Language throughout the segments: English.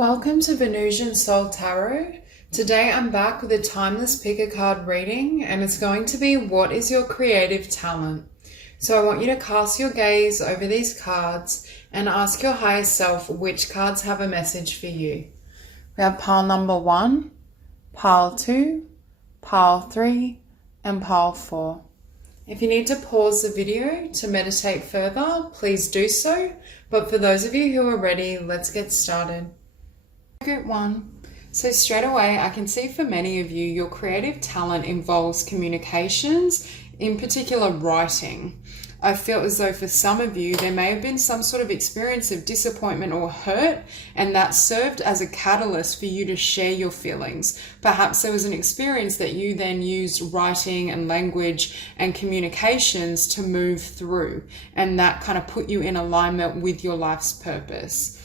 Welcome to Venusian Soul Tarot. Today I'm back with a timeless pick a card reading, and it's going to be what is your creative talent? So I want you to cast your gaze over these cards and ask your higher self which cards have a message for you. We have pile number 1, pile 2, pile 3, and pile 4. If you need to pause the video to meditate further, please do so. But for those of you who are ready, let's get started. Group 1. So straight away, I can see for many of you, your creative talent involves communications, in particular writing. I feel as though for some of you, there may have been some sort of experience of disappointment or hurt, and that served as a catalyst for you to share your feelings. Perhaps there was an experience that you then used writing and language and communications to move through, and that kind of put you in alignment with your life's purpose.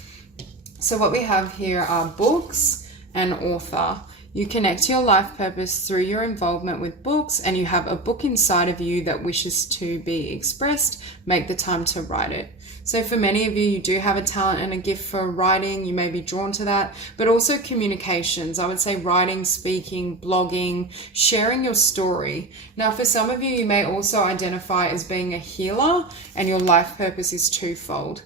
So what we have here are books and author. You connect to your life purpose through your involvement with books, and you have a book inside of you that wishes to be expressed. Make the time to write it. So for many of you, you do have a talent and a gift for writing. You may be drawn to that, but also communications. I would say writing, speaking, blogging, sharing your story. Now, for some of you, you may also identify as being a healer, and your life purpose is twofold.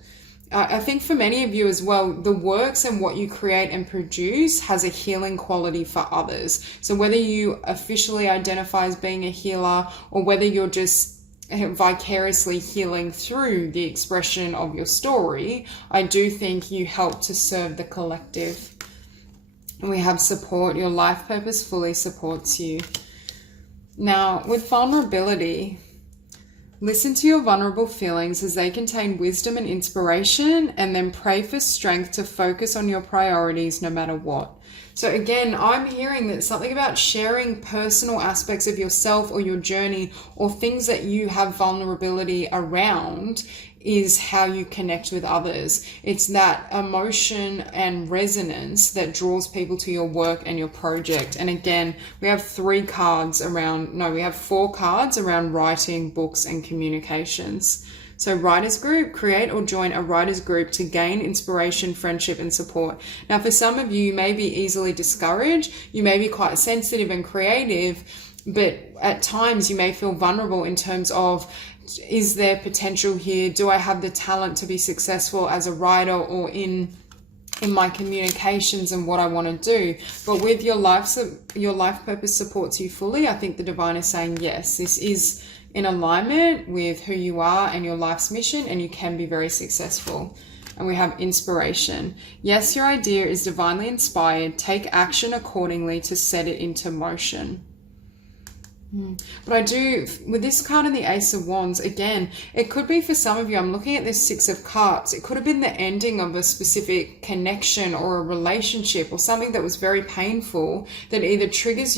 I think for many of you as well, the works and what you create and produce has a healing quality for others. So whether you officially identify as being a healer or whether you're just vicariously healing through the expression of your story, I do think you help to serve the collective. And we have support. Your life purpose fully supports you. Now, with vulnerability, listen to your vulnerable feelings as they contain wisdom and inspiration, and then pray for strength to focus on your priorities no matter what. So again, I'm hearing that something about sharing personal aspects of yourself or your journey or things that you have vulnerability around is how you connect with others. It's that emotion and resonance that draws people to your work and your project. And again, we have four cards around writing, books, and communications. So writers group, create or join a writers group to gain inspiration, friendship, and support. Now, for some of you, you may be easily discouraged. You may be quite sensitive and creative, but at times you may feel vulnerable in terms of, is there potential here? Do I have the talent to be successful as a writer or in my communications and what I want to do? But with your life purpose supports you fully, I think the divine is saying, yes, this is in alignment with who you are and your life's mission, and you can be very successful. And we have inspiration. Yes, your idea is divinely inspired. Take action accordingly to set it into motion. But I do, with this card and the Ace of Wands, again, it could be for some of you, I'm looking at this Six of Cups, it could have been the ending of a specific connection or a relationship or something that was very painful that either triggers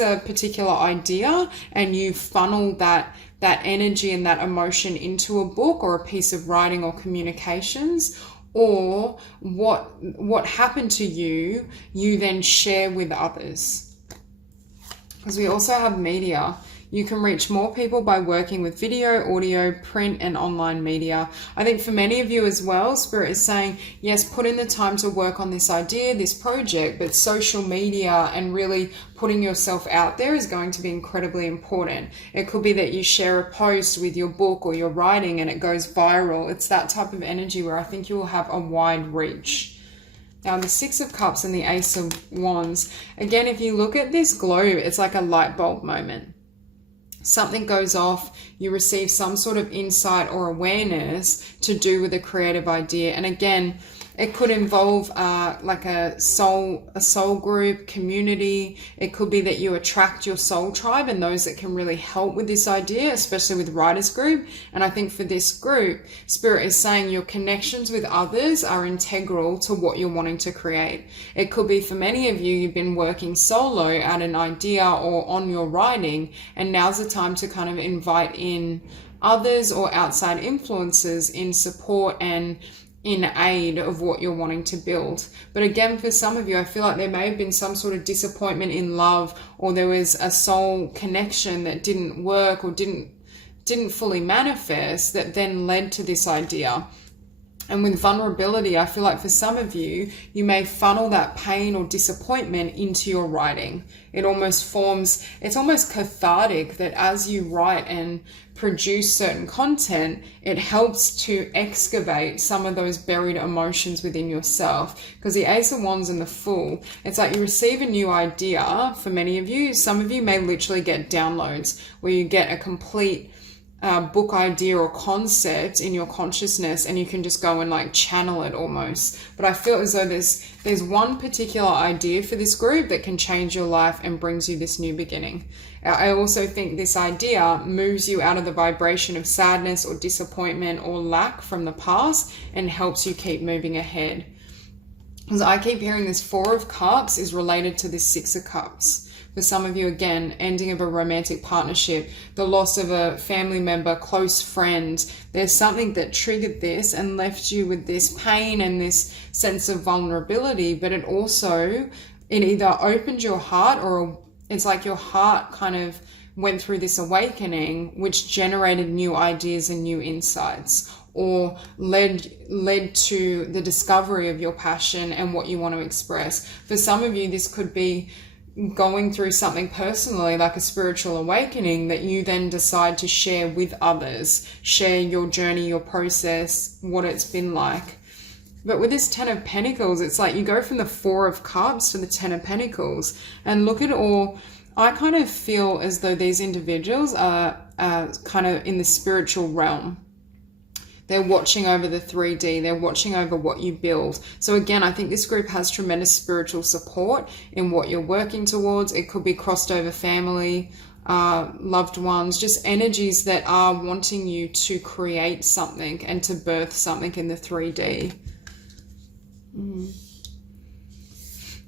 a particular idea, and you funnel that energy and that emotion into a book or a piece of writing or communications, or what happened to you, you then share with others. Because we also have media. You can reach more people by working with video, audio, print, and online media. I think for many of you as well, Spirit is saying, yes, put in the time to work on this idea, this project, but social media and really putting yourself out there is going to be incredibly important. It could be that you share a post with your book or your writing and it goes viral. It's that type of energy where I think you will have a wide reach. Now, the Six of Cups and the Ace of Wands, again, if you look at this globe, it's like a light bulb moment. Something goes off, you receive some sort of insight or awareness to do with a creative idea. And again, it could involve like a soul group, community. It could be that you attract your soul tribe and those that can really help with this idea, especially with writers group. And I think for this group, Spirit is saying your connections with others are integral to what you're wanting to create. It could be for many of you, you've been working solo at an idea or on your writing, and now's the time to kind of invite in others or outside influences in support and in aid of what you're wanting to build. But again, for some of you, I feel like there may have been some sort of disappointment in love, or there was a soul connection that didn't work or didn't fully manifest, that then led to this idea. And with vulnerability, I feel like for some of you, you may funnel that pain or disappointment into your writing. It almost forms, it's almost cathartic that as you write and produce certain content, it helps to excavate some of those buried emotions within yourself. Because the Ace of Wands and the Fool, it's like you receive a new idea. For many of you, some of you may literally get downloads where you get a complete book idea or concept in your consciousness, and you can just go and like channel it almost. But I feel as though there's one particular idea for this group that can change your life and brings you this new beginning. I also think this idea moves you out of the vibration of sadness or disappointment or lack from the past and helps you keep moving ahead. Because I keep hearing this Four of Cups is related to this Six of Cups. For some of you, again, ending of a romantic partnership, the loss of a family member, close friend. There's something that triggered this and left you with this pain and this sense of vulnerability, but it either opened your heart, or it's like your heart kind of went through this awakening, which generated new ideas and new insights, or led to the discovery of your passion and what you want to express. For some of you, this could be going through something personally, like a spiritual awakening, that you then decide to share with others, share your journey, your process, what it's been like. But with this Ten of Pentacles, it's like you go from the Four of Cups to the Ten of Pentacles, and look at all. I kind of feel as though these individuals are kind of in the spiritual realm. They're watching over the 3D. They're watching over what you build. So again, I think this group has tremendous spiritual support in what you're working towards. It could be crossed over family, loved ones, just energies that are wanting you to create something and to birth something in the 3D.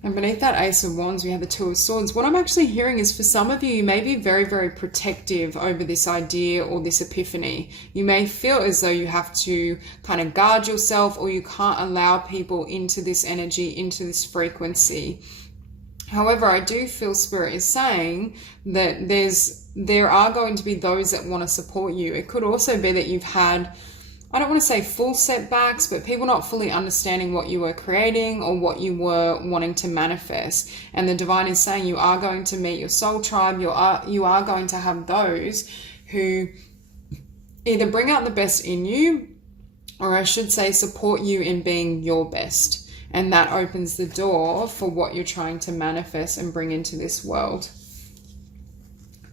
And beneath that Ace of Wands, we have the Two of Swords. What I'm actually hearing is for some of you, you may be very, very protective over this idea or this epiphany. You may feel as though you have to kind of guard yourself, or you can't allow people into this energy, into this frequency. However, I do feel Spirit is saying that there are going to be those that want to support you. It could also be that you've had, I don't want to say full setbacks, but people not fully understanding what you were creating or what you were wanting to manifest. And the Divine is saying you are going to meet your soul tribe. You are going to have those who either bring out the best in you, or I should say support you in being your best. And that opens the door for what you're trying to manifest and bring into this world.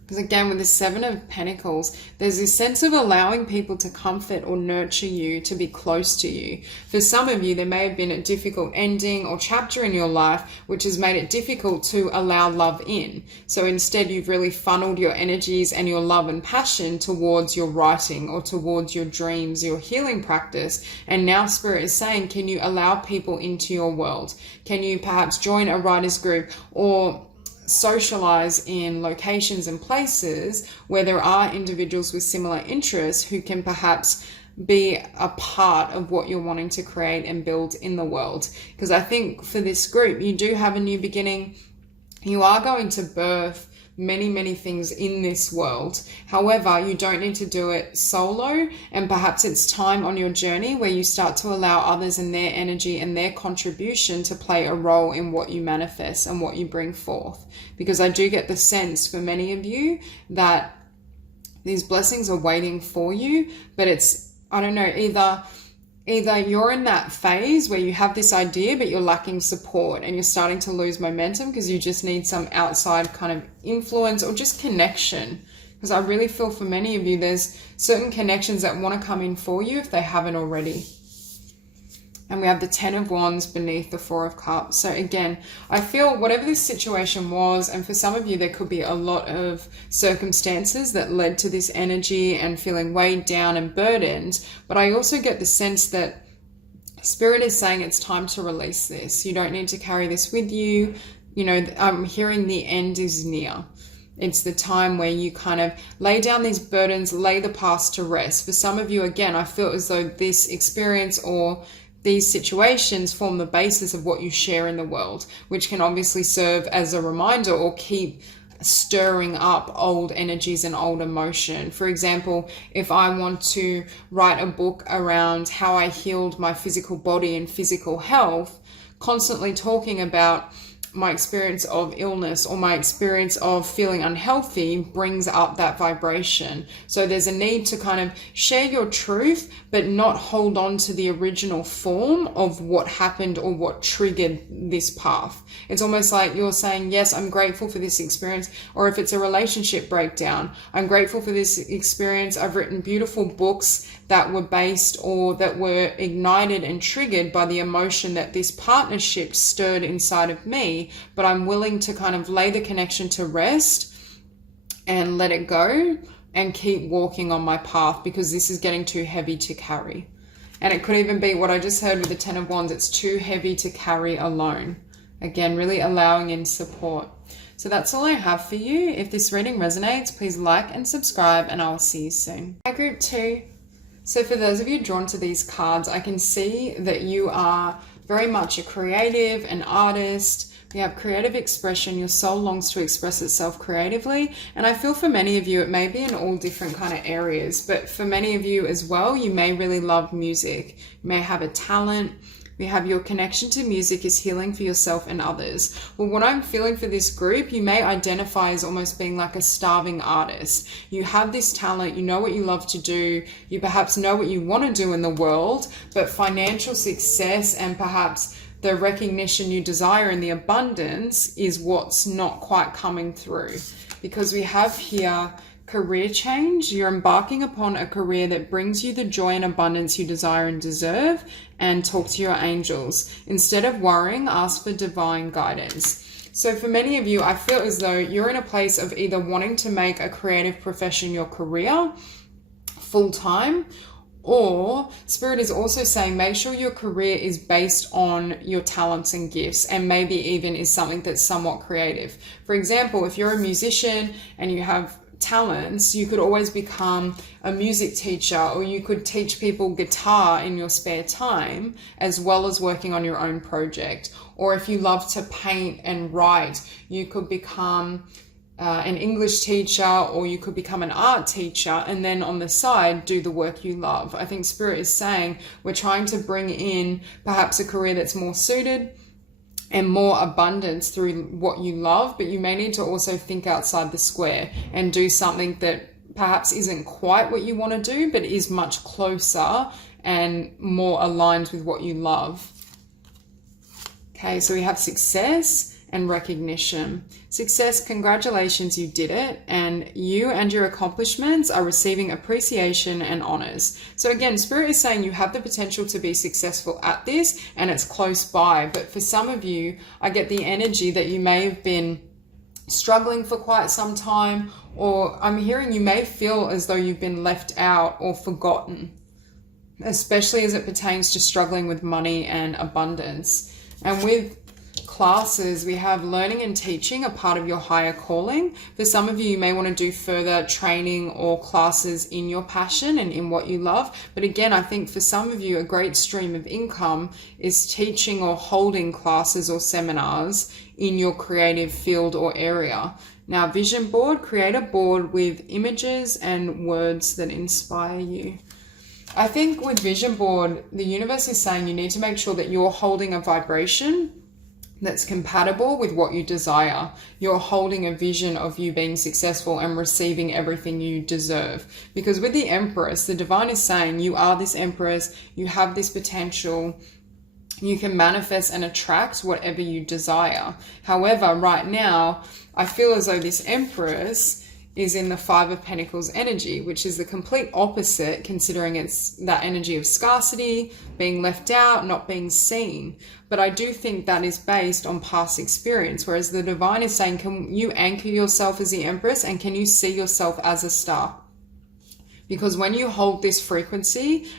Because again, with the Seven of Pentacles, there's this sense of allowing people to comfort or nurture you, to be close to you. For some of you, there may have been a difficult ending or chapter in your life, which has made it difficult to allow love in. So instead, you've really funneled your energies and your love and passion towards your writing or towards your dreams, your healing practice. And now Spirit is saying, can you allow people into your world? Can you perhaps join a writer's group or socialize in locations and places where there are individuals with similar interests who can perhaps be a part of what you're wanting to create and build in the world? Because I think for this group, you do have a new beginning. You are going to birth many, many things in this world. However, you don't need to do it solo, and perhaps it's time on your journey where you start to allow others and their energy and their contribution to play a role in what you manifest and what you bring forth. Because I do get the sense for many of you that these blessings are waiting for you, but it's, I don't know, either you're in that phase where you have this idea, but you're lacking support and you're starting to lose momentum because you just need some outside kind of influence or just connection. Because I really feel for many of you, there's certain connections that want to come in for you if they haven't already. And we have the Ten of Wands beneath the Four of Cups. So again, I feel whatever this situation was, and for some of you, there could be a lot of circumstances that led to this energy and feeling weighed down and burdened. But I also get the sense that Spirit is saying it's time to release this. You don't need to carry this with you. You know, I'm hearing the end is near. It's the time where you kind of lay down these burdens, lay the past to rest. For some of you, again, I feel as though this experience or these situations form the basis of what you share in the world, which can obviously serve as a reminder or keep stirring up old energies and old emotion. For example, if I want to write a book around how I healed my physical body and physical health, constantly talking about my experience of illness or my experience of feeling unhealthy brings up that vibration. So there's a need to kind of share your truth, but not hold on to the original form of what happened or what triggered this path. It's almost like you're saying, yes, I'm grateful for this experience. Or if it's a relationship breakdown, I'm grateful for this experience. I've written beautiful books that were based or that were ignited and triggered by the emotion that this partnership stirred inside of me, but I'm willing to kind of lay the connection to rest and let it go and keep walking on my path, because this is getting too heavy to carry. And it could even be what I just heard with the 10 of Wands. It's too heavy to carry alone. Again, really allowing in support. So that's all I have for you. If this reading resonates, please like and subscribe, and I'll see you soon. Hi, group 2. So for those of you drawn to these cards, I can see that you are very much a creative, an artist. You have creative expression. Your soul longs to express itself creatively. And I feel for many of you, it may be in all different kind of areas, but for many of you as well, you may really love music. You may have a talent. We have your connection to music is healing for yourself and others. Well, what I'm feeling for this group, you may identify as almost being like a starving artist. You have this talent, you know what you love to do, you perhaps know what you want to do in the world, but financial success and perhaps the recognition you desire and the abundance is what's not quite coming through. Because we have here career change. You're embarking upon a career that brings you the joy and abundance you desire and deserve, and talk to your angels. Instead of worrying, ask for divine guidance. So for many of you, I feel as though you're in a place of either wanting to make a creative profession your career full-time, or Spirit is also saying make sure your career is based on your talents and gifts, and maybe even is something that's somewhat creative. For example, if you're a musician and you have talents, you could always become a music teacher, or you could teach people guitar in your spare time as well as working on your own project. Or if you love to paint and write, you could become an English teacher, or you could become an art teacher and then on the side do the work you love. I think Spirit is saying we're trying to bring in perhaps a career that's more suited and more abundance through what you love, but you may need to also think outside the square and do something that perhaps isn't quite what you want to do, but is much closer and more aligned with what you love. Okay, so we have success and recognition. Success, congratulations, you did it, and you and your accomplishments are receiving appreciation and honors. So again, Spirit is saying you have the potential to be successful at this, and it's close by. But for some of you, I get the energy that you may have been struggling for quite some time, or I'm hearing you may feel as though you've been left out or forgotten, especially as it pertains to struggling with money and abundance. And with classes, we have learning and teaching, a part of your higher calling. For some of you, you may want to do further training or classes in your passion and in what you love. But again, I think for some of you, a great stream of income is teaching or holding classes or seminars in your creative field or area. Now, vision board, create a board with images and words that inspire you. I think with vision board, the universe is saying you need to make sure that you're holding a vibration that's compatible with what you desire. You're holding a vision of you being successful and receiving everything you deserve. Because with the Empress, the divine is saying you are this Empress, you have this potential, you can manifest and attract whatever you desire. However, right now, I feel as though this Empress is in the Five of Pentacles energy, which is the complete opposite, considering it's that energy of scarcity, being left out, not being seen. But I do think that is based on past experience, whereas the divine is saying, can you anchor yourself as the Empress, and can you see yourself as a star? Because when you hold this frequency,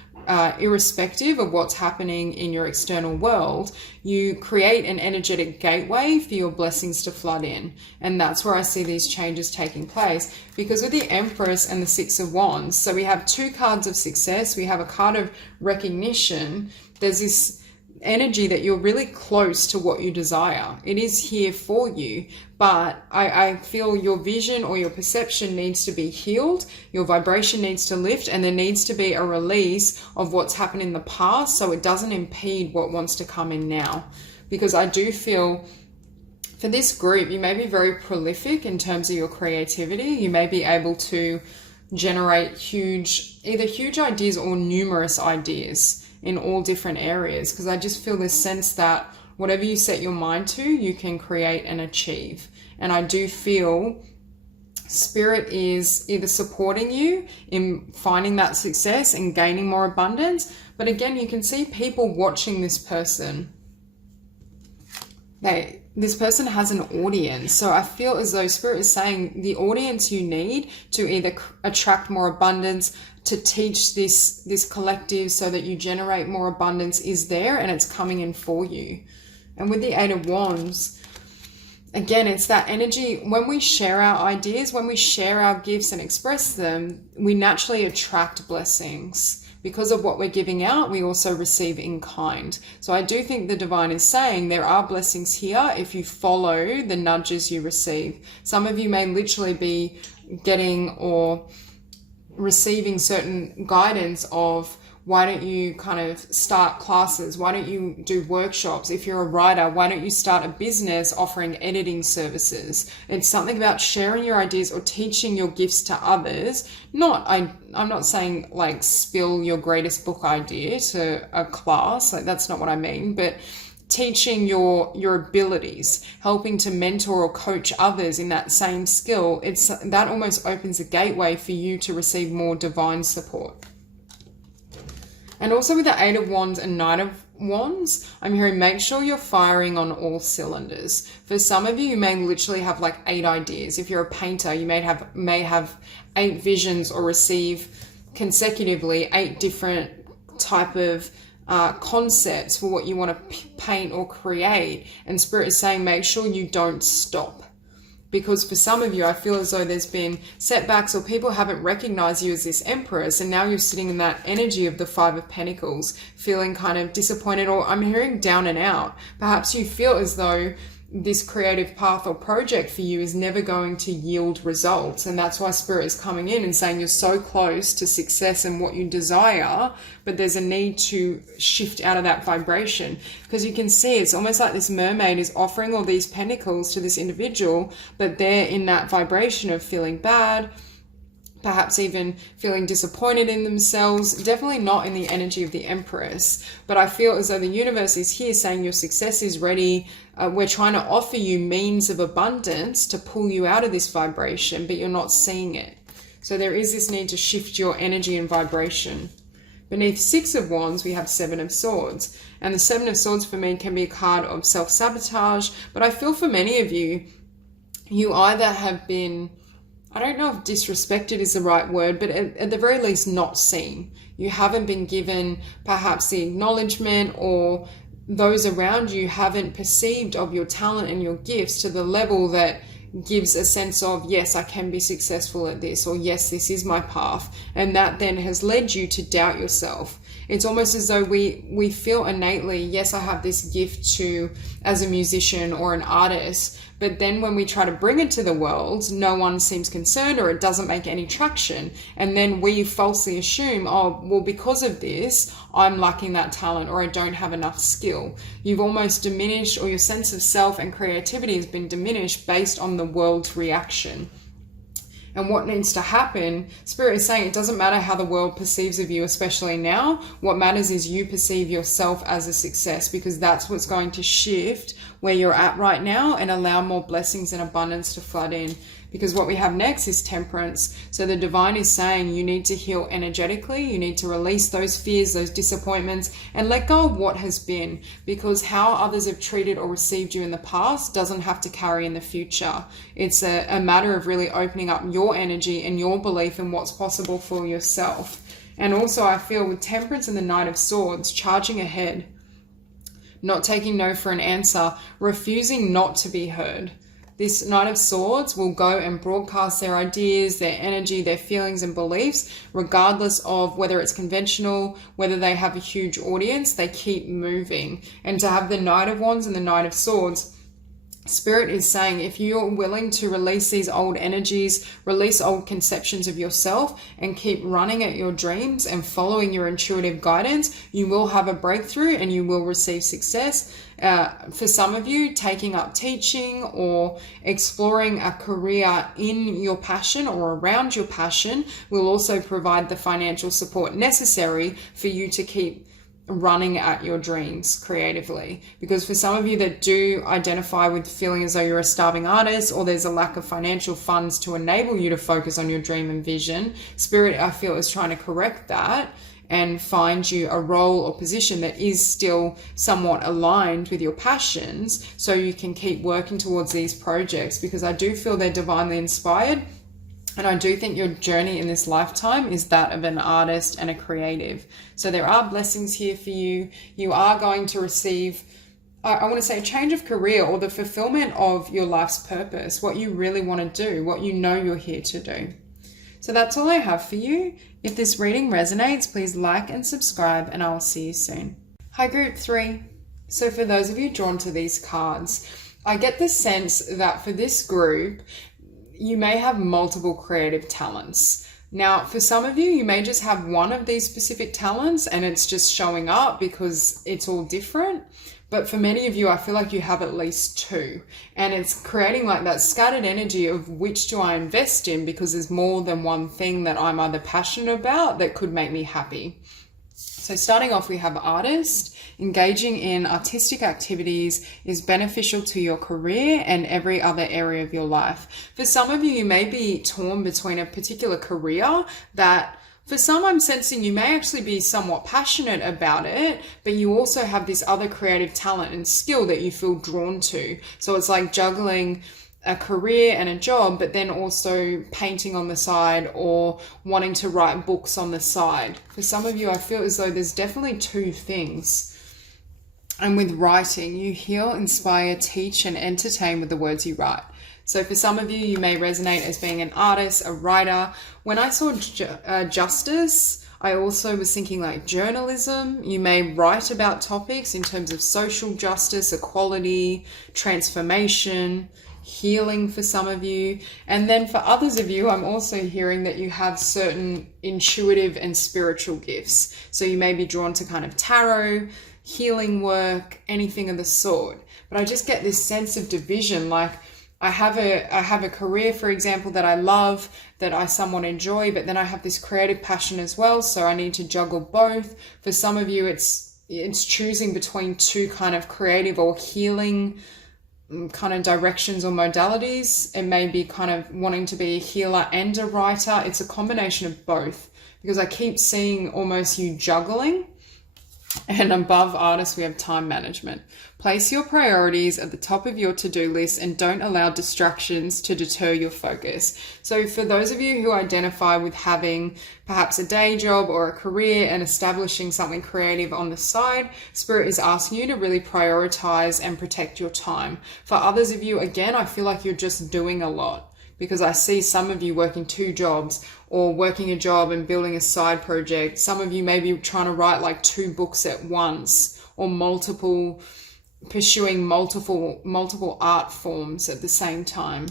irrespective of what's happening in your external world, you create an energetic gateway for your blessings to flood in. And that's where I see these changes taking place. Because with the Empress and the Six of Wands, so we have two cards of success, we have a card of recognition. There's this energy that you're really close to what you desire. It is here for you, but I feel your vision or your perception needs to be healed, your vibration needs to lift, and there needs to be a release of what's happened in the past so it doesn't impede what wants to come in now. Because I do feel for this group, you may be very prolific in terms of your creativity. You may be able to generate either huge ideas or numerous ideas in all different areas, because I just feel this sense that whatever you set your mind to, you can create and achieve. And I do feel Spirit is either supporting you in finding that success and gaining more abundance, but again, you can see people watching this person. This person has an audience. So I feel as though Spirit is saying the audience you need to either attract more abundance, to teach this collective so that you generate more abundance is there, and it's coming in for you. And with the Eight of Wands, again, it's that energy. When we share our ideas, when we share our gifts and express them, we naturally attract blessings. Because of what we're giving out, we also receive in kind. So I do think the divine is saying there are blessings here if you follow the nudges you receive. Some of you may literally be getting or receiving certain guidance of, why don't you kind of start classes? Why don't you do workshops? If you're a writer, why don't you start a business offering editing services? It's something about sharing your ideas or teaching your gifts to others. I'm not saying like spill your greatest book idea to a class. Like, that's not what I mean, but teaching your abilities, helping to mentor or coach others in that same skill. That almost opens a gateway for you to receive more divine support. And also with the Eight of Wands and Knight of Wands, I'm hearing make sure you're firing on all cylinders. For some of you, you may literally have like 8 ideas. If you're a painter, you may have 8 visions or receive consecutively 8 different type of concepts for what you want to paint or create. And Spirit is saying make sure you don't stop. Because for some of you, I feel as though there's been setbacks or people haven't recognized you as this Empress, and now you're sitting in that energy of the Five of Pentacles, feeling kind of disappointed, or I'm hearing down and out. Perhaps you feel as though this creative path or project for you is never going to yield results, and that's why Spirit is coming in and saying you're so close to success and what you desire, but there's a need to shift out of that vibration. Because you can see it's almost like this mermaid is offering all these pentacles to this individual, but they're in that vibration of feeling bad, perhaps even feeling disappointed in themselves, definitely not in the energy of the Empress. But I feel as though the universe is here saying your success is ready. We're trying to offer you means of abundance to pull you out of this vibration, but you're not seeing it. So there is this need to shift your energy and vibration. Beneath Six of Wands, we have Seven of Swords. And the Seven of Swords for me can be a card of self-sabotage. But I feel for many of you, you either have been, I don't know if disrespected is the right word, but at the very least not seen. You haven't been given perhaps the acknowledgement, or those around you haven't perceived of your talent and your gifts to the level that gives a sense of, yes, I can be successful at this, or yes, this is my path. And that then has led you to doubt yourself. It's almost as though we feel innately, yes, I have this gift as a musician or an artist, but then when we try to bring it to the world, no one seems concerned, or it doesn't make any traction. And then we falsely assume, oh, well, because of this, I'm lacking that talent, or I don't have enough skill. You've almost diminished, or your sense of self and creativity has been diminished based on the world's reaction. And what needs to happen, Spirit is saying it doesn't matter how the world perceives of you, especially now. What matters is you perceive yourself as a success, because that's what's going to shift where you're at right now and allow more blessings and abundance to flood in. Because what we have next is Temperance. So the divine is saying you need to heal energetically. You need to release those fears, those disappointments, and let go of what has been. Because how others have treated or received you in the past doesn't have to carry in the future. It's a matter of really opening up your energy and your belief in what's possible for yourself. And also I feel with Temperance and the Knight of Swords, charging ahead, not taking no for an answer, refusing not to be heard. this Knight of Swords will go and broadcast their ideas, their energy, their feelings and beliefs, regardless of whether it's conventional, whether they have a huge audience, they keep moving. And to have the Knight of Wands and the Knight of Swords, Spirit is saying if you're willing to release these old energies, release old conceptions of yourself, and keep running at your dreams and following your intuitive guidance, you will have a breakthrough and you will receive success. For some of you, taking up teaching or exploring a career in your passion or around your passion will also provide the financial support necessary for you to keep running at your dreams creatively. Because for some of you that do identify with feeling as though you're a starving artist, or there's a lack of financial funds to enable you to focus on your dream and vision, Spirit, I feel, is trying to correct that and find you a role or position that is still somewhat aligned with your passions, so you can keep working towards these projects, because I do feel they're divinely inspired. And I do think your journey in this lifetime is that of an artist and a creative. So there are blessings here for you. You are going to receive, I want to say, a change of career or the fulfillment of your life's purpose, what you really want to do, what you know you're here to do. So that's all I have for you. If this reading resonates, please like and subscribe, and I will see you soon. Hi, Group 3. So for those of you drawn to these cards, I get the sense that for this group, you may have multiple creative talents. Now, for some of you, you may just have one of these specific talents and it's just showing up because it's all different. But for many of you, I feel like you have at least two. And it's creating like that scattered energy of which do I invest in, because there's more than one thing that I'm either passionate about that could make me happy. So starting off, we have artist. Engaging in artistic activities is beneficial to your career and every other area of your life. For some of you, you may be torn between a particular career that, for some, I'm sensing you may actually be somewhat passionate about it, but you also have this other creative talent and skill that you feel drawn to. So it's like juggling a career and a job, but then also painting on the side or wanting to write books on the side. For some of you, I feel as though there's definitely two things. And with writing, you heal, inspire, teach, and entertain with the words you write. So for some of you, you may resonate as being an artist, a writer. When I saw justice, I also was thinking like journalism. You may write about topics in terms of social justice, equality, transformation, healing for some of you. And then for others of you, I'm also hearing that you have certain intuitive and spiritual gifts. So you may be drawn to kind of tarot, healing work, anything of the sort. But I just get this sense of division. Like I have a career, for example, that I love, that I somewhat enjoy, but then I have this creative passion as well. So I need to juggle both. For some of you, it's choosing between two kind of creative or healing kind of directions or modalities. It may be kind of wanting to be a healer and a writer. It's a combination of both, because I keep seeing almost you juggling. And above artists, we have time management. Place your priorities at the top of your to-do list and don't allow distractions to deter your focus. So for those of you who identify with having perhaps a day job or a career and establishing something creative on the side, Spirit is asking you to really prioritize and protect your time. For others of you, again, I feel like you're just doing a lot, because I see some of you working two jobs or working a job and building a side project. Some of you may be trying to write like two books at once, or pursuing multiple art forms at the same time.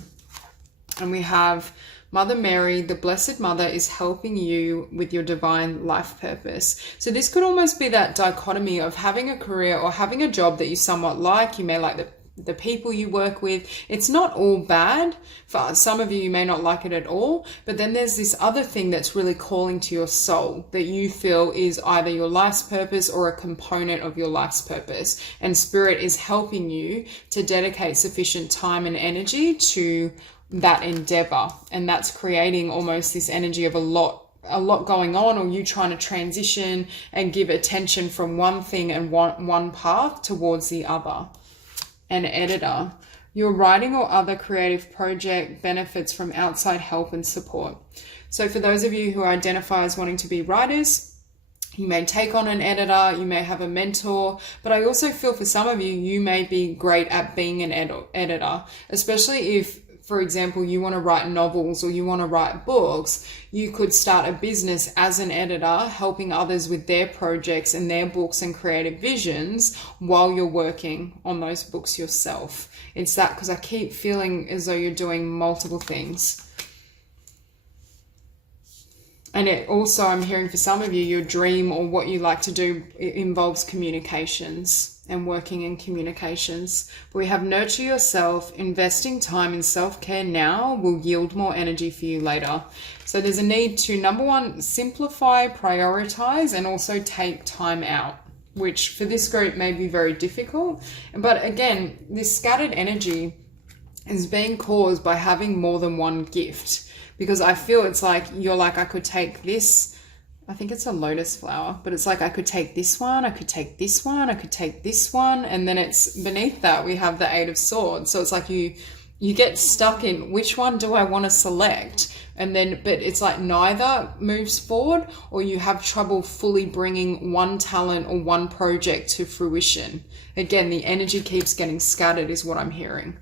And we have Mother Mary, the Blessed Mother, is helping you with your divine life purpose. So this could almost be that dichotomy of having a career or having a job that you somewhat like. You may like the people you work with. It's not all bad. For some of you, you may not like it at all, but then there's this other thing that's really calling to your soul that you feel is either your life's purpose or a component of your life's purpose. And Spirit is helping you to dedicate sufficient time and energy to that endeavor. And that's creating almost this energy of a lot going on, or you trying to transition and give attention from one thing and one path towards the other. An editor. Your writing or other creative project benefits from outside help and support. So for those of you who identify as wanting to be writers, You may take on an editor, you may have a mentor, but I also feel for some of you, you may be great at being an editor, especially if, for example, you want to write novels or you want to write books. You could start a business as an editor, helping others with their projects and their books and creative visions while you're working on those books yourself. It's that, because I keep feeling as though you're doing multiple things. And it also, I'm hearing for some of you, your dream or what you like to do, it involves communications and working in communications. But we have nurture yourself, investing time in self-care now will yield more energy for you later. So there's a need to, number one, simplify, prioritize, and also take time out, which for this group may be very difficult. But again, this scattered energy is being caused by having more than one gift. Because I feel it's like, you're like, I could take this, I think it's a lotus flower, but it's like, I could take this one, I could take this one, I could take this one. And then it's beneath that, we have the 8 of Swords. So it's like you get stuck in, which one do I want to select? And then, but it's like neither moves forward, or you have trouble fully bringing one talent or one project to fruition. Again, the energy keeps getting scattered is what I'm hearing.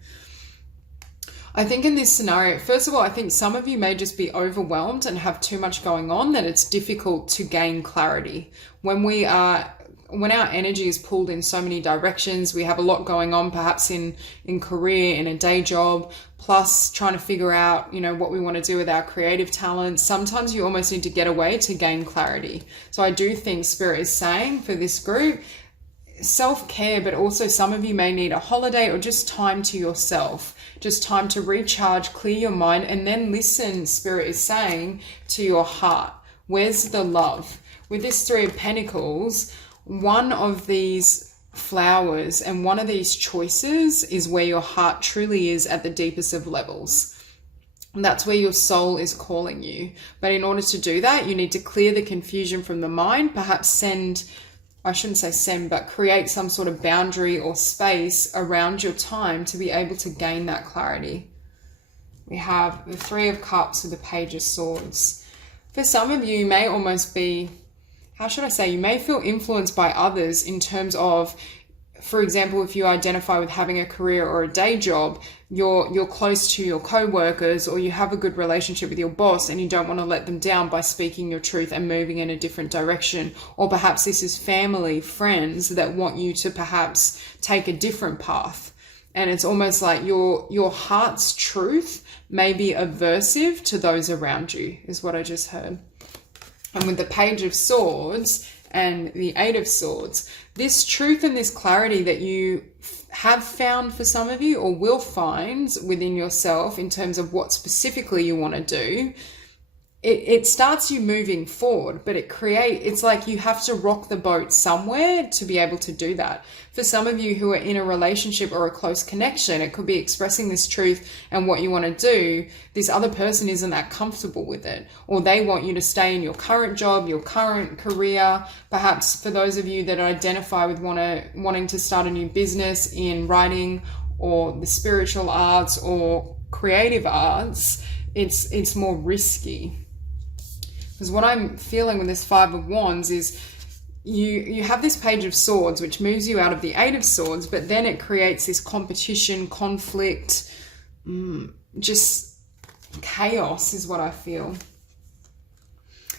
I think in this scenario, first of all, I think some of you may just be overwhelmed and have too much going on, that it's difficult to gain clarity. When our energy is pulled in so many directions, we have a lot going on, perhaps in career, in a day job, plus trying to figure out, what we want to do with our creative talents. Sometimes you almost need to get away to gain clarity. So I do think Spirit is saying for this group, self-care, but also some of you may need a holiday or just time to yourself, just time to recharge, clear your mind, and then listen, Spirit is saying, to your heart. Where's the love? With this 3 of Pentacles, one of these flowers and one of these choices is where your heart truly is at the deepest of levels. And that's where your soul is calling you. But in order to do that, you need to clear the confusion from the mind, perhaps create some sort of boundary or space around your time to be able to gain that clarity. We have the 3 of Cups with the Page of Swords. For some of you may almost be, you may feel influenced by others in terms of, for example, if you identify with having a career or a day job, you're close to your co-workers, or you have a good relationship with your boss and you don't want to let them down by speaking your truth and moving in a different direction. Or perhaps this is family, friends that want you to perhaps take a different path. And it's almost like your heart's truth may be aversive to those around you, is what I just heard. And with the Page of Swords and the 8 of Swords, this truth and this clarity that you have found for some of you, or will find within yourself in terms of what specifically you want to do, it starts you moving forward, but it's like you have to rock the boat somewhere to be able to do that. For some of you who are in a relationship or a close connection, it could be expressing this truth and what you want to do. This other person isn't that comfortable with it, or they want you to stay in your current job, your current career. Perhaps for those of you that identify with wanting to start a new business in writing or the spiritual arts or creative arts, it's more risky. Because what I'm feeling with this 5 of Wands is you have this Page of Swords, which moves you out of the 8 of Swords, but then it creates this competition, conflict, just chaos is what I feel.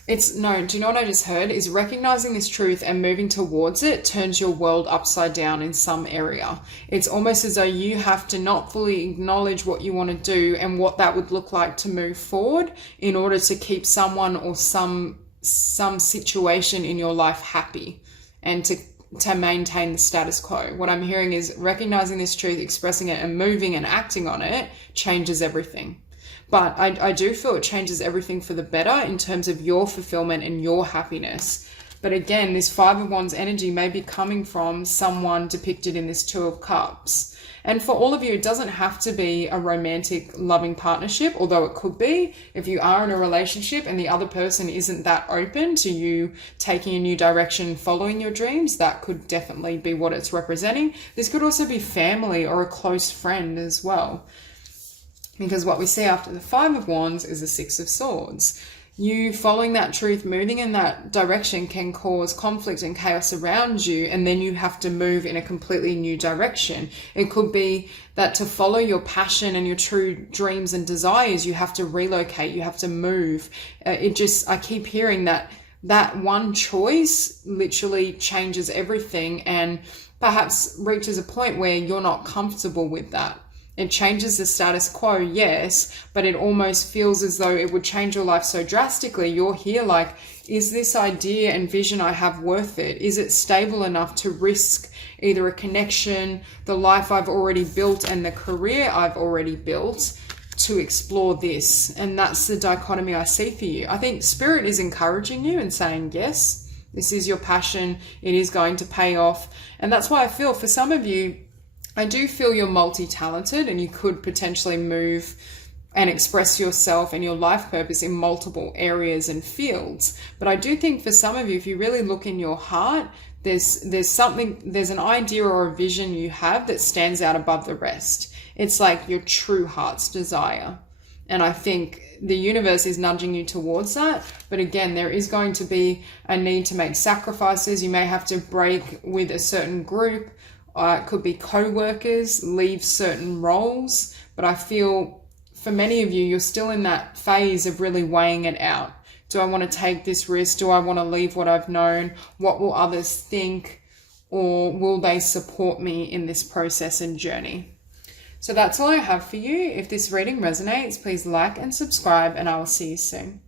Do you know what I just heard? Is recognizing this truth and moving towards it turns your world upside down in some area. It's almost as though you have to not fully acknowledge what you want to do and what that would look like to move forward in order to keep someone or some situation in your life happy and to maintain the status quo. What I'm hearing is recognizing this truth, expressing it, and moving and acting on it changes everything. But I do feel it changes everything for the better in terms of your fulfillment and your happiness. But again, this 5 of Wands energy may be coming from someone depicted in this 2 of Cups. And for all of you, it doesn't have to be a romantic, loving partnership, although it could be. If you are in a relationship and the other person isn't that open to you taking a new direction, following your dreams, that could definitely be what it's representing. This could also be family or a close friend as well. Because what we see after the 5 of Wands is the 6 of Swords. you following that truth, moving in that direction can cause conflict and chaos around you, and then you have to move in a completely new direction. It could be that to follow your passion and your true dreams and desires, you have to relocate, you have to move. I keep hearing that one choice literally changes everything, and perhaps reaches a point where you're not comfortable with that. It changes the status quo, yes, but it almost feels as though it would change your life so drastically. You're here like, is this idea and vision I have worth it? Is it stable enough to risk either a connection, the life I've already built and the career I've already built to explore this? And that's the dichotomy I see for you. I think Spirit is encouraging you and saying, yes, this is your passion. It is going to pay off. And that's why I feel for some of you, I do feel you're multi-talented and you could potentially move and express yourself and your life purpose in multiple areas and fields. But I do think for some of you, if you really look in your heart, there's an idea or a vision you have that stands out above the rest. It's like your true heart's desire. And I think the universe is nudging you towards that. But again, there is going to be a need to make sacrifices. You may have to break with a certain group. It could be co-workers, leave certain roles. But I feel for many of you, you're still in that phase of really weighing it out. Do I want to take this risk? Do I want to leave what I've known? What will others think? Or will they support me in this process and journey? So that's all I have for you. If this reading resonates, please like and subscribe, and I will see you soon.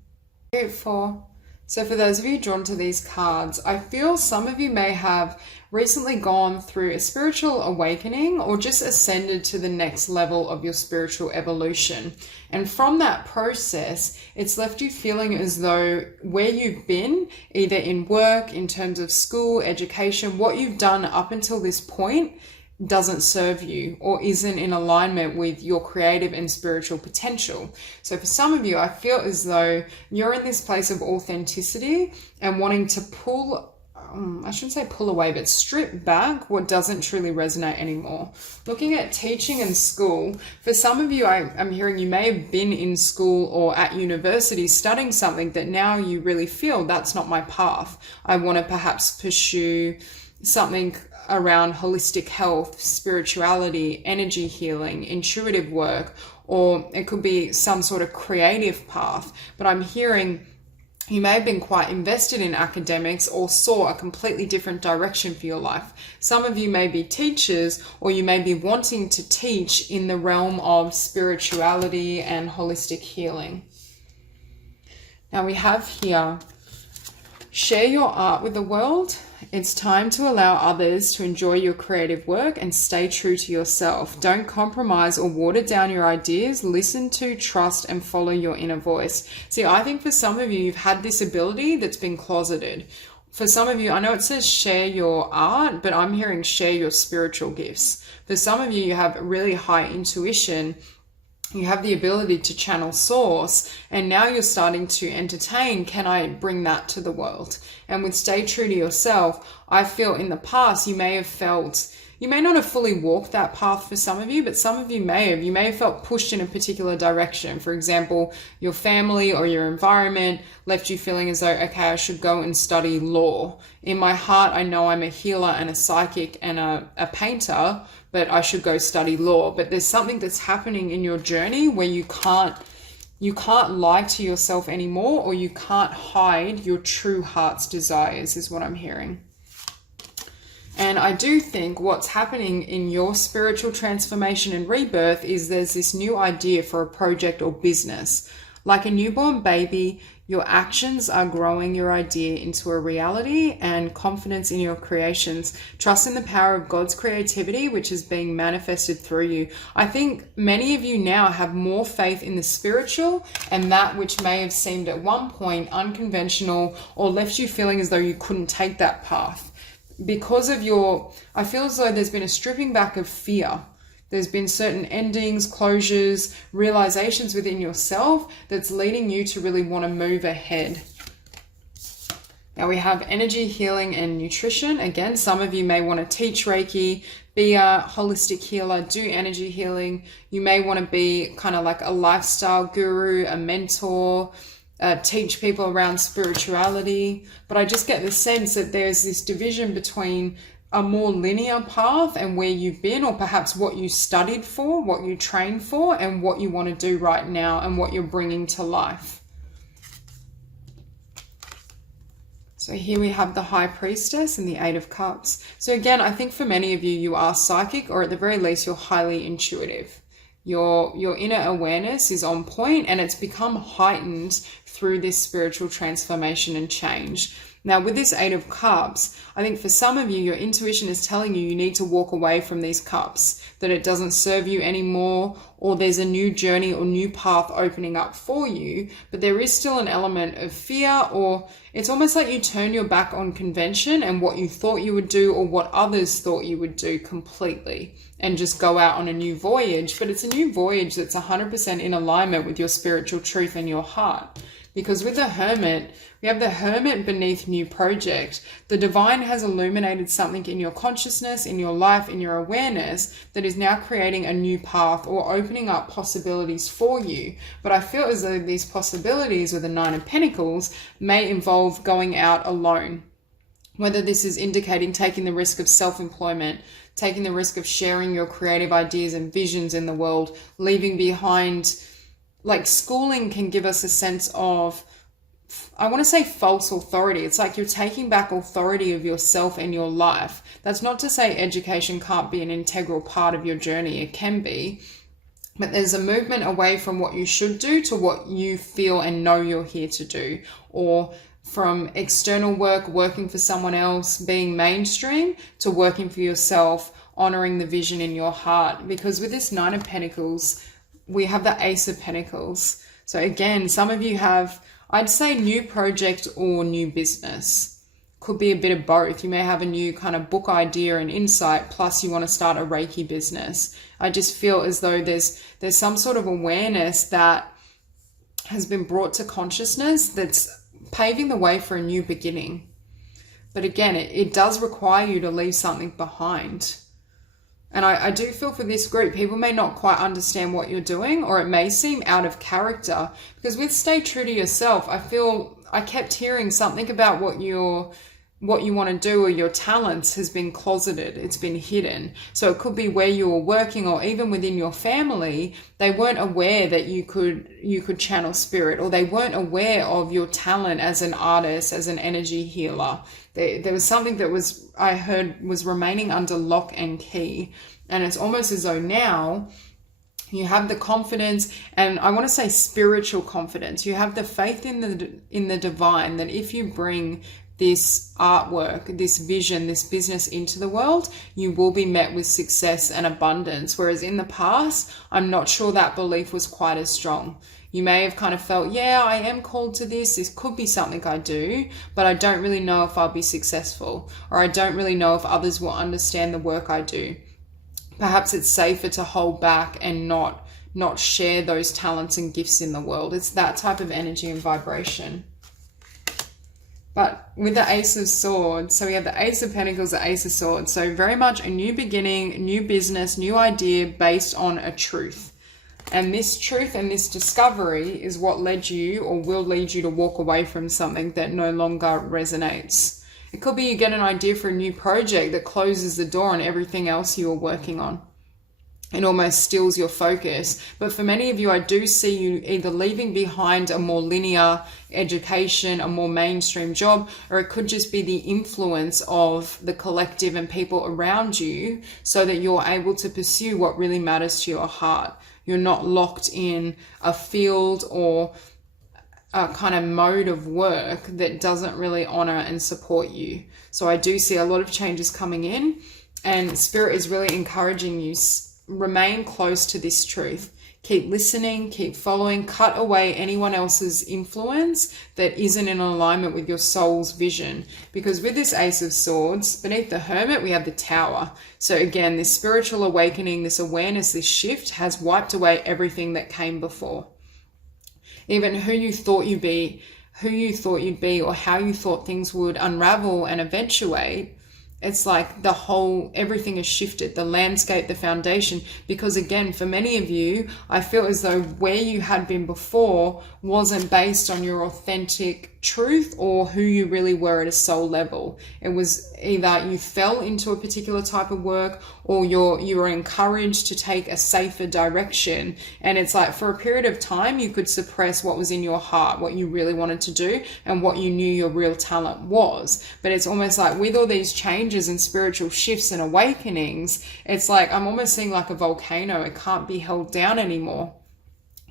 So for those of you drawn to these cards, I feel some of you may have recently gone through a spiritual awakening or just ascended to the next level of your spiritual evolution. And from that process, it's left you feeling as though where you've been, either in work, in terms of school, education, what you've done up until this point doesn't serve you or isn't in alignment with your creative and spiritual potential. So for some of you, I feel as though you're in this place of authenticity and wanting to pull away, but strip back what doesn't truly resonate anymore. Looking at teaching and school, for some of you, I'm hearing you may have been in school or at university studying something that now you really feel that's not my path. I want to perhaps pursue something around holistic health, spirituality, energy healing, intuitive work, or it could be some sort of creative path. But I'm hearing you may have been quite invested in academics or saw a completely different direction for your life. Some of you may be teachers, or you may be wanting to teach in the realm of spirituality and holistic healing. Now we have here, share your art with the world. It's time to allow others to enjoy your creative work and stay true to yourself. Don't compromise or water down your ideas. Listen to, trust, and follow your inner voice. See, I think for some of you, you've had this ability that's been closeted. For some of you, I know it says share your art, but I'm hearing share your spiritual gifts. For some of you, you have really high intuition. You have the ability to channel source, and now you're starting to entertain, can I bring that to the world? And with stay true to yourself, I feel in the past you may not have fully walked that path for some of you, but some of you may have felt pushed in a particular direction. For example, your family or your environment left you feeling as though, okay, I should go and study law. In my heart, I know I'm a healer and a psychic and a painter, but I should go study law. But there's something that's happening in your journey where you can't lie to yourself anymore, or you can't hide your true heart's desires, is what I'm hearing. And I do think what's happening in your spiritual transformation and rebirth is there's this new idea for a project or business. Like a newborn baby, your actions are growing your idea into a reality, and confidence in your creations. Trust in the power of God's creativity, which is being manifested through you. I think many of you now have more faith in the spiritual, and that which may have seemed at one point unconventional or left you feeling as though you couldn't take that path. Because of I feel as though there's been a stripping back of fear. There's been certain endings, closures, realizations within yourself that's leading you to really want to move ahead. Now we have energy healing and nutrition. Again, some of you may want to teach Reiki, be a holistic healer, do energy healing. You may want to be kind of like a lifestyle guru, a mentor, teach people around spirituality. But I just get the sense that there's this division between a more linear path and where you've been, or perhaps what you studied for, what you trained for, and what you want to do right now and what you're bringing to life. So here we have the High Priestess and the Eight of Cups. So again, I think for many of you, you are psychic, or at the very least, you're highly intuitive. Your inner awareness is on point, and it's become heightened through this spiritual transformation and change. Now, with this Eight of Cups, I think for some of you, your intuition is telling you need to walk away from these cups, that it doesn't serve you anymore, or there's a new journey or new path opening up for you, but there is still an element of fear, or it's almost like you turn your back on convention and what you thought you would do or what others thought you would do completely, and just go out on a new voyage. But it's a new voyage that's 100% in alignment with your spiritual truth and your heart. Because with the Hermit, we have the Hermit beneath new project. The divine has illuminated something in your consciousness, in your life, in your awareness, that is now creating a new path or opening up possibilities for you. But I feel as though these possibilities with the Nine of Pentacles may involve going out alone. Whether this is indicating taking the risk of self-employment, taking the risk of sharing your creative ideas and visions in the world, leaving behind, like schooling can give us a sense of, I want to say false authority. It's like you're taking back authority of yourself and your life. That's not to say education can't be an integral part of your journey. It can be. But there's a movement away from what you should do to what you feel and know you're here to do. Or from external work, working for someone else, being mainstream, to working for yourself, honoring the vision in your heart. Because with this Nine of Pentacles, we have the Ace of Pentacles. So again, some of you have, I'd say, new project or new business. Could be a bit of both. You may have a new kind of book idea and insight, plus you want to start a Reiki business. I just feel as though there's some sort of awareness that has been brought to consciousness that's paving the way for a new beginning. But again, it does require you to leave something behind. And I do feel for this group, people may not quite understand what you're doing, or it may seem out of character. Because with stay true to yourself, I feel I kept hearing something about what you want to do, or your talents has been closeted, it's been hidden. So it could be where you were working, or even within your family, they weren't aware that you could channel spirit, or they weren't aware of your talent as an artist, as an energy healer. There was something that I heard was remaining under lock and key. And it's almost as though now you have the confidence, and I want to say spiritual confidence. You have the faith in the divine, that if you bring this artwork, this vision, this business into the world, you will be met with success and abundance. Whereas in the past, I'm not sure that belief was quite as strong. You may have kind of felt, yeah, I am called to this. This could be something I do, but I don't really know if I'll be successful, or I don't really know if others will understand the work I do. Perhaps it's safer to hold back and not share those talents and gifts in the world. It's that type of energy and vibration. But with the Ace of Swords, so we have the Ace of Pentacles, the Ace of Swords. So very much a new beginning, new business, new idea based on a truth. And this truth and this discovery is what led you, or will lead you, to walk away from something that no longer resonates. It could be you get an idea for a new project that closes the door on everything else you were working on. It almost steals your focus. But for many of you, I do see you either leaving behind a more linear education, a more mainstream job, or it could just be the influence of the collective and people around you, so that you're able to pursue what really matters to your heart. You're not locked in a field or a kind of mode of work that doesn't really honor and support you. So I do see a lot of changes coming in, and Spirit is really encouraging you, remain close to this truth. Keep listening, keep following, cut away anyone else's influence that isn't in alignment with your soul's vision. Because with this Ace of Swords, beneath the Hermit, we have the Tower. So again, this spiritual awakening, this awareness, this shift has wiped away everything that came before. Even who you thought you'd be, or how you thought things would unravel and eventuate, it's like everything has shifted, the landscape, the foundation, because again, for many of you, I feel as though where you had been before wasn't based on your authentic truth or who you really were at a soul level. It was either you fell into a particular type of work, or you were encouraged to take a safer direction. And it's like for a period of time, you could suppress what was in your heart, what you really wanted to do, and what you knew your real talent was. But it's almost like with all these changes and spiritual shifts and awakenings, it's like I'm almost seeing like a volcano. It can't be held down anymore.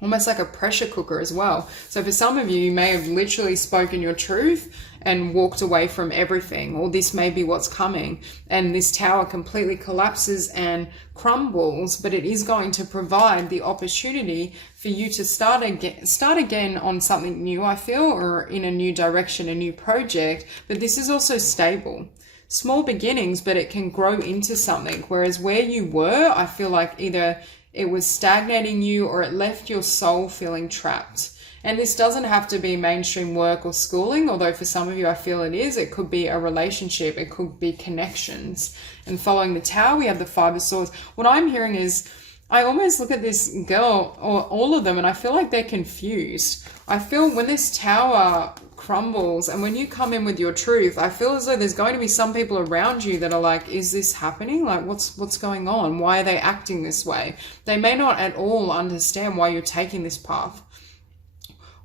Almost like a pressure cooker as well. So for some of you, you may have literally spoken your truth and walked away from everything, or this may be what's coming. And this tower completely collapses and crumbles, but it is going to provide the opportunity for you to start again on something new, I feel, or in a new direction, a new project. But this is also stable. Small beginnings, but it can grow into something. Whereas where you were, I feel like either it was stagnating you or it left your soul feeling trapped. And this doesn't have to be mainstream work or schooling, although for some of you I feel it is. It could be a relationship, it could be connections. And following the tower, we have the Five of Swords. What I'm hearing is, I almost look at this girl, or all of them, and I feel like they're confused. I feel when this tower crumbles and when you come in with your truth, I feel as though there's going to be some people around you that are like, is this happening? Like, what's going on? Why are they acting this way? They may not at all understand why you're taking this path,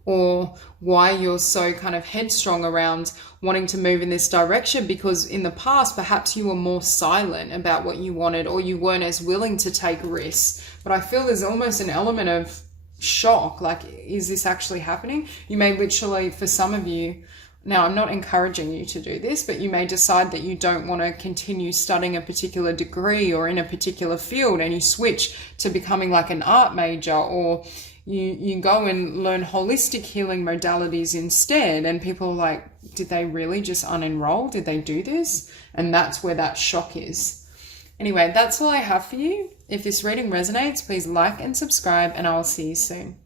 or why you're so kind of headstrong around wanting to move in this direction, because in the past, perhaps you were more silent about what you wanted, or you weren't as willing to take risks. But I feel there's almost an element of shock, like, is this actually happening? You may literally, for some of you, now I'm not encouraging you to do this, but you may decide that you don't want to continue studying a particular degree or in a particular field, and you switch to becoming like an art major, or you go and learn holistic healing modalities instead. And people are like, did they really just unenroll? Did they do this? And that's where that shock is. Anyway, that's all I have for you. If this reading resonates, please like and subscribe, and I will see you soon.